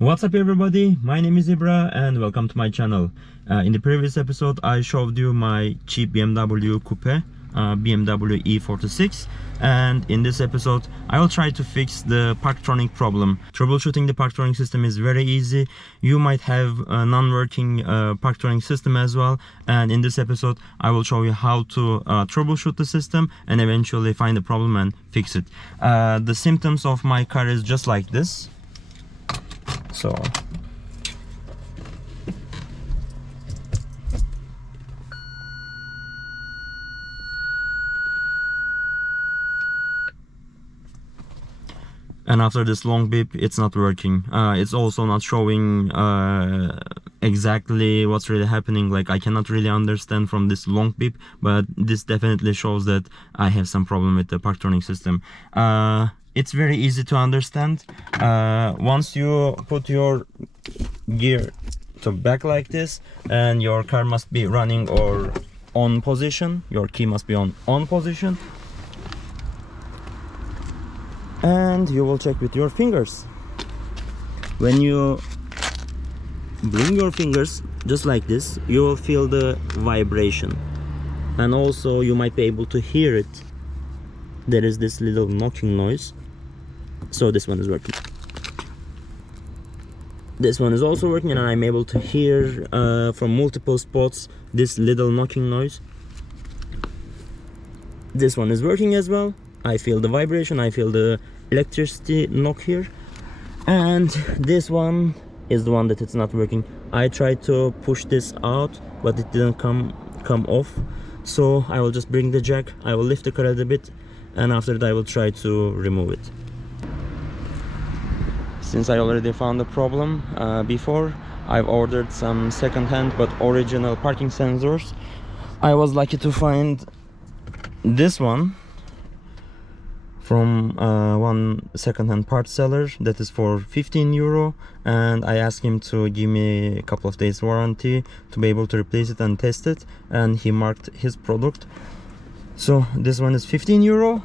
What's up everybody, my name is Ibra and welcome to my channel. In the previous episode I showed you my cheap BMW Coupe, BMW E46, and in this episode I will try to fix the Parktronic problem. Troubleshooting the Parktronic system is very easy. You might have a non-working Parktronic system as well, and in this episode I will show you how to troubleshoot the system and eventually find the problem and fix it. The symptoms of my car is just like this. So and after this long beep, it's not working. It's also not showing exactly what's really happening. Like, I cannot really understand from this long beep, but this definitely shows that I have some problem with the Parktronic system. It's very easy to understand. Once you put your gear to back like this, and your car must be running or on position, your key must be on position, and you will check with your fingers. When you bring your fingers just like this, you will feel the vibration, and also you might be able to hear it. There is this little knocking noise. So this one is working. This one is also working, and I'm able to hear from multiple spots this little knocking noise. This one is working as well. I feel the vibration, I feel the electricity knock here. And this one is the one that it's not working. I tried to push this out, but it didn't come off. So I will just bring the jack, I will lift the car a little bit, and after that I will try to remove it. Since I already found the problem before, I've ordered some second-hand but original parking sensors. I was lucky to find this one from one second-hand part seller that is for 15 euro, and I asked him to give me a couple of days warranty to be able to replace it and test it, and he marked his product. So this one is 15 euro,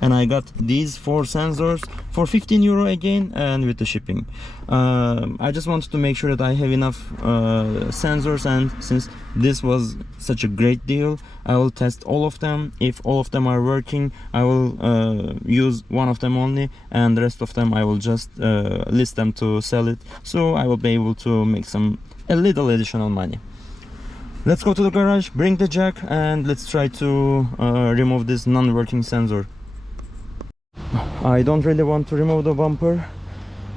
and I got these 4 sensors for 15 euro again, and with the shipping. I just wanted to make sure that I have enough sensors, and since this was such a great deal, I will test all of them. If all of them are working, I will use one of them only, and the rest of them I will just list them to sell it, so I will be able to make a little additional money. Let's go to the garage, bring the jack, and let's try to remove this non-working sensor. I don't really want to remove the bumper,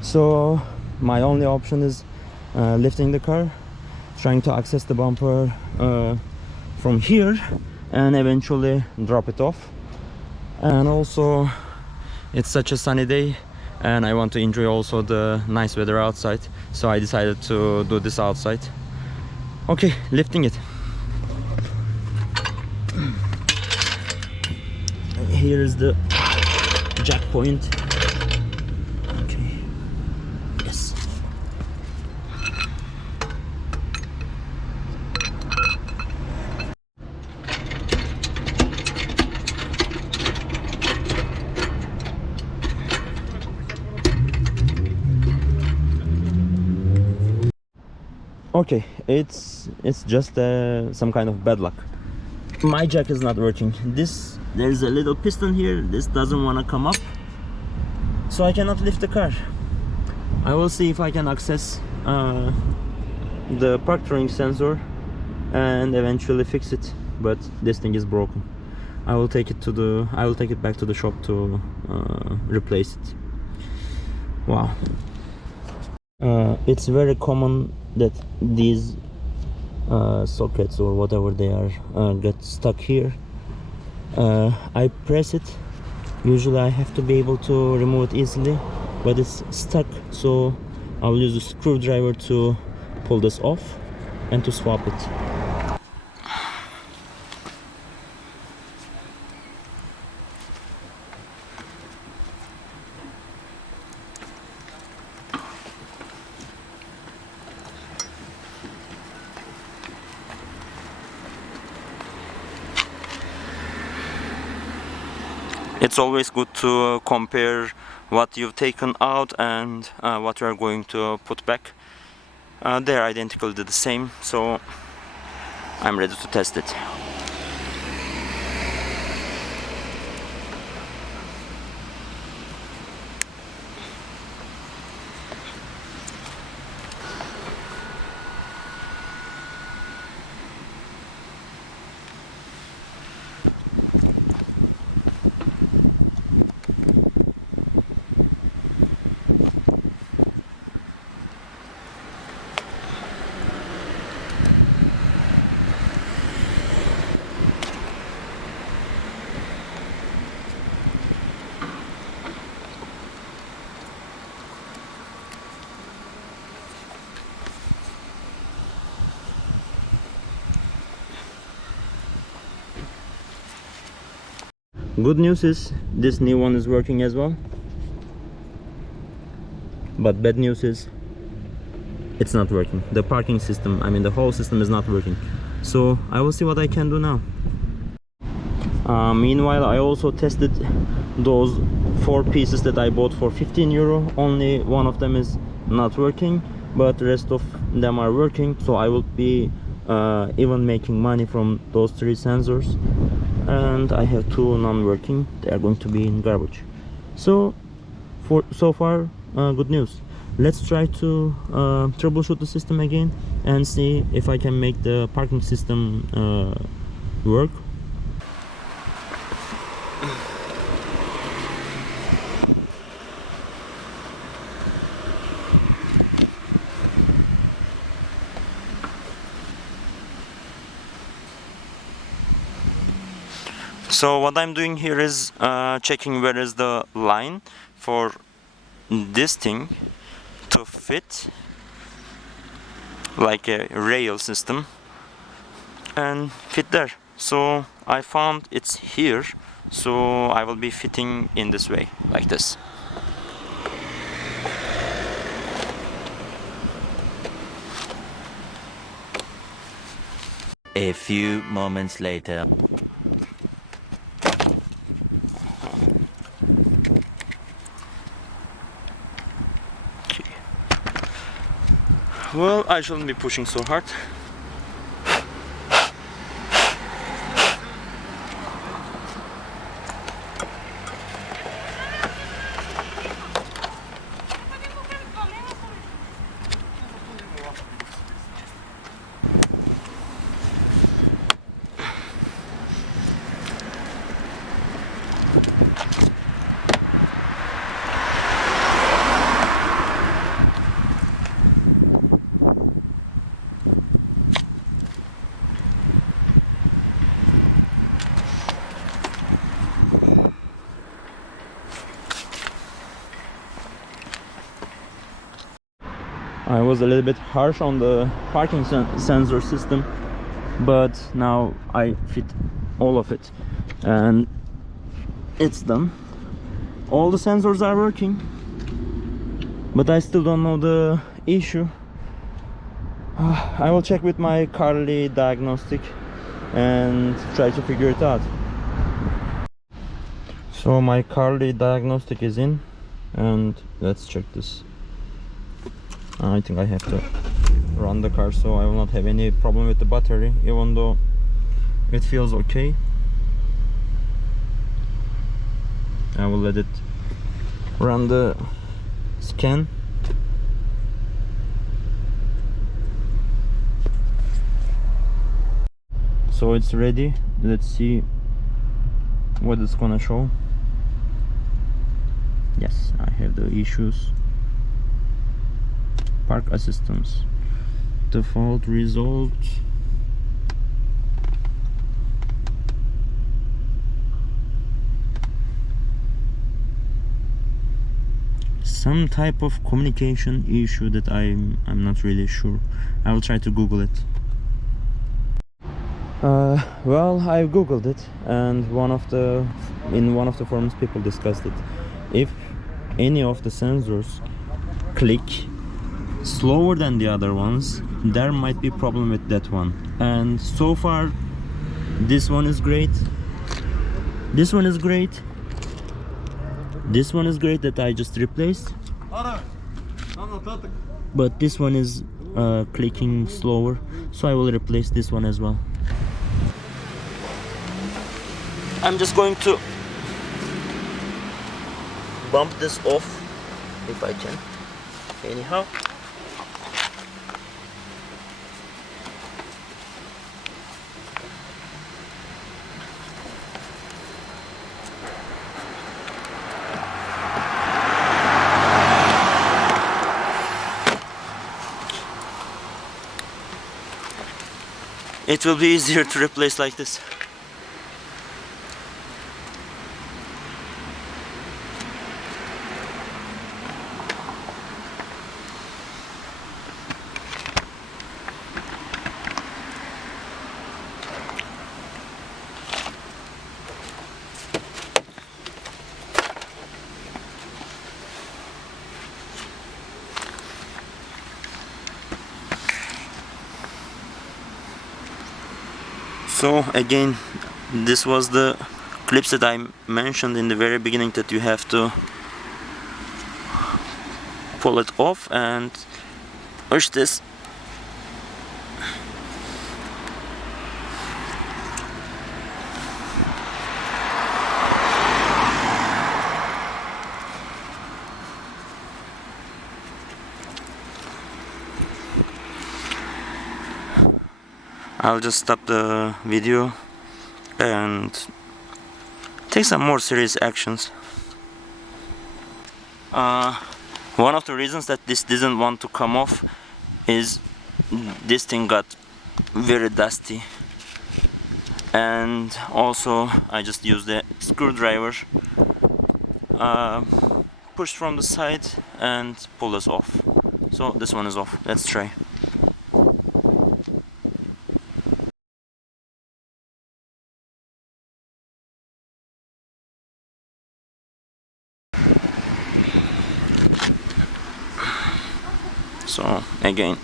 so my only option is lifting the car, trying to access the bumper from here, and eventually drop it off. And also, it's such a sunny day, and I want to enjoy also the nice weather outside, so I decided to do this outside. Okay, lifting it. Here is the jack point. Okay. Yes. Okay, it's just some kind of bad luck. My jack is not working. There's a little piston here. This doesn't want to come up, so I cannot lift the car. I will see if I can access the Parktronic sensor and eventually fix it, but this thing is broken. I will take it back to the shop to replace it. Wow. It's very common that these sockets or whatever they are get stuck here. I press it. Usually I have to be able to remove it easily, but it's stuck, so I'll use a screwdriver to pull this off and to swap it. It's always good to compare what you've taken out and what you are going to put back. They're identically the same, so I'm ready to test it. Good news is this new one is working as well, but bad news is it's not working. The parking system, I mean the whole system is not working. So I will see what I can do now. Meanwhile, I also tested those 4 pieces that I bought for 15 euro. Only one of them is not working, but the rest of them are working. So I will be even making money from those 3 sensors. And I have 2 non-working. They are going to be in garbage. So far good news. Let's try to troubleshoot the system again and see if I can make the parking system work. So what I'm doing here is checking where is the line for this thing to fit like a rail system and fit there. So I found it's here, so I will be fitting in this way, like this. A few moments later. Well, I shouldn't be pushing so hard. I was a little bit harsh on the parking sensor system, but now I fit all of it and it's done. All the sensors are working, but I still don't know the issue. I will check with my Carly Diagnostic and try to figure it out. So my Carly Diagnostic is in, and let's check this. I think I have to run the car so I will not have any problem with the battery, even though it feels okay. I will let it run the scan. So it's ready. Let's see what it's gonna show. Yes, I have the issues. Park assistance default result. Some type of communication issue that I'm not really sure. I will try to Google it. Well, I googled it, and in one of the forums people discussed it. If any of the sensors click slower than the other ones, there might be a problem with that one. And so far this one is great, this one is great, This one is great that I just replaced, but this one is clicking slower, so I will replace this one as well. I'm just going to bump this off if I can. Anyhow, it will be easier to replace like this. So again, this was the clips that I mentioned in the very beginning, that you have to pull it off and push this. I'll just stop the video and take some more serious actions. One of the reasons that this didn't want to come off is this thing got very dusty, and also I just used a screwdriver, pushed from the side and pull this off. So this one is off. Let's try. So again,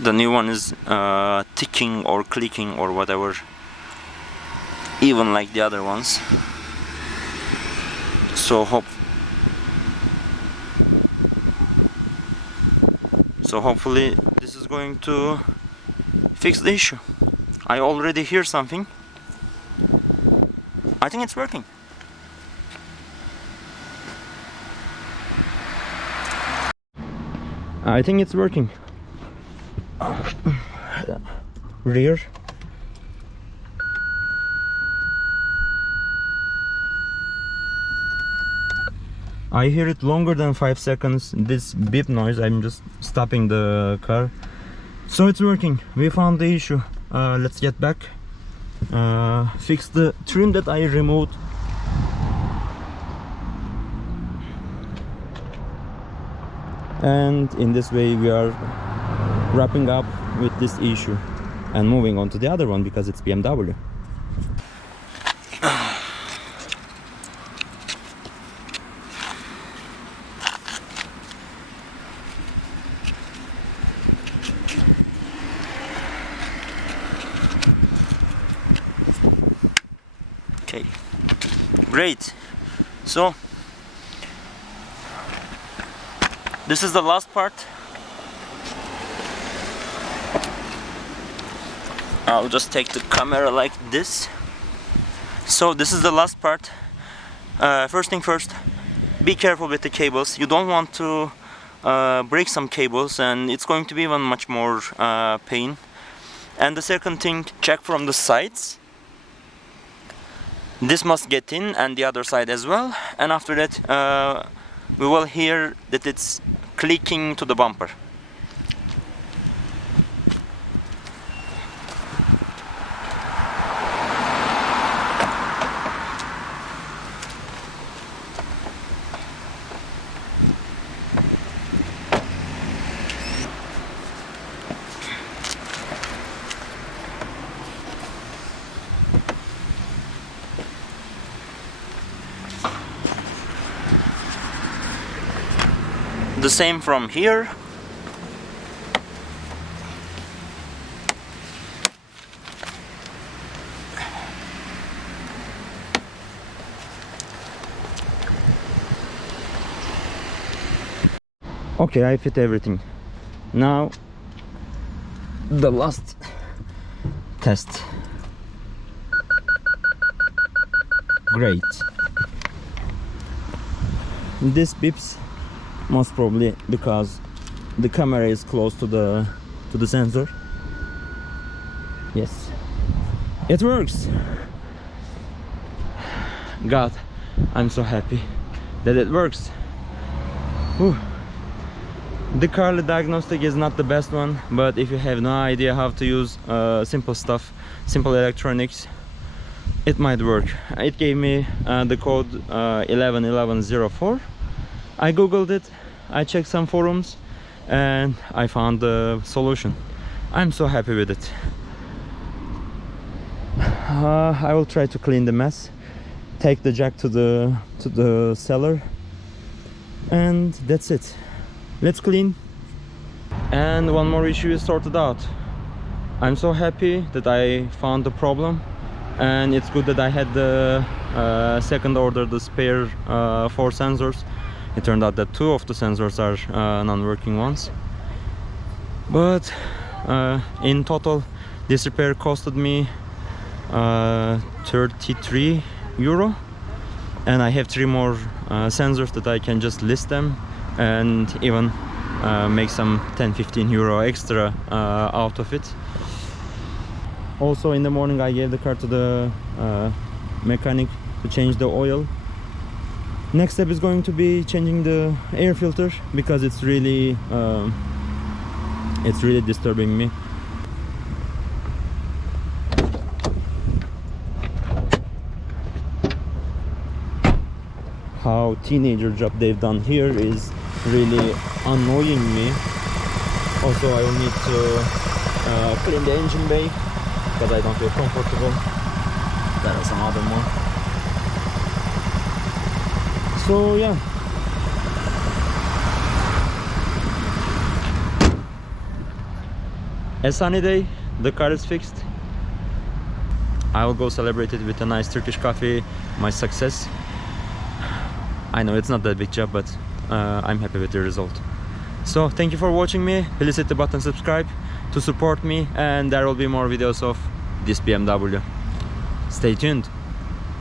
the new one is ticking or clicking or whatever, even like the other ones. So hopefully this is going to fix the issue. I already hear something. I think it's working. I think it's working. Rear. I hear it longer than 5 seconds, this beep noise. I'm just stopping the car. So it's working. We found the issue. Let's get back. Fix the trim that I removed. And in this way we are wrapping up with this issue and moving on to the other one, because it's BMW. Okay, great. So this is the last part. I'll just take the camera like this. So this is the last part. First thing first, be careful with the cables. You don't want to break some cables, and it's going to be even much more pain. And the second thing, check from the sides. This must get in, and the other side as well. And after that, we will hear that it's clicking to the bumper. The same from here. Okay, I fit everything. Now the last test. Great. This beeps most probably because the camera is close to the sensor. Yes, it works. God, I'm so happy that it works. Whew. The Carly diagnostic is not the best one, but if you have no idea how to use simple stuff, simple electronics, it might work. It gave me the code 111104. I googled it, I checked some forums, and I found the solution. I'm so happy with it. I will try to clean the mess, take the jack to the cellar, and that's it. Let's clean. And one more issue is sorted out. I'm so happy that I found the problem, and it's good that I had the second order, the spare 4 sensors. It turned out that 2 of the sensors are non-working ones, but in total this repair costed me 33 euro, and I have 3 more sensors that I can just list them and even make some 10-15 euro extra out of it. Also in the morning I gave the car to the mechanic to change the oil. Next step is going to be changing the air filter because it's really disturbing me. How teenager job they've done here is really annoying me. Also I will need to clean the engine bay because I don't feel comfortable. There are some other more. So yeah, a sunny day, the car is fixed. I will go celebrate it with a nice Turkish coffee, my success. I know it's not that big job, but I'm happy with the result. So thank you for watching me. Please hit the button subscribe to support me, and there will be more videos of this BMW. Stay tuned.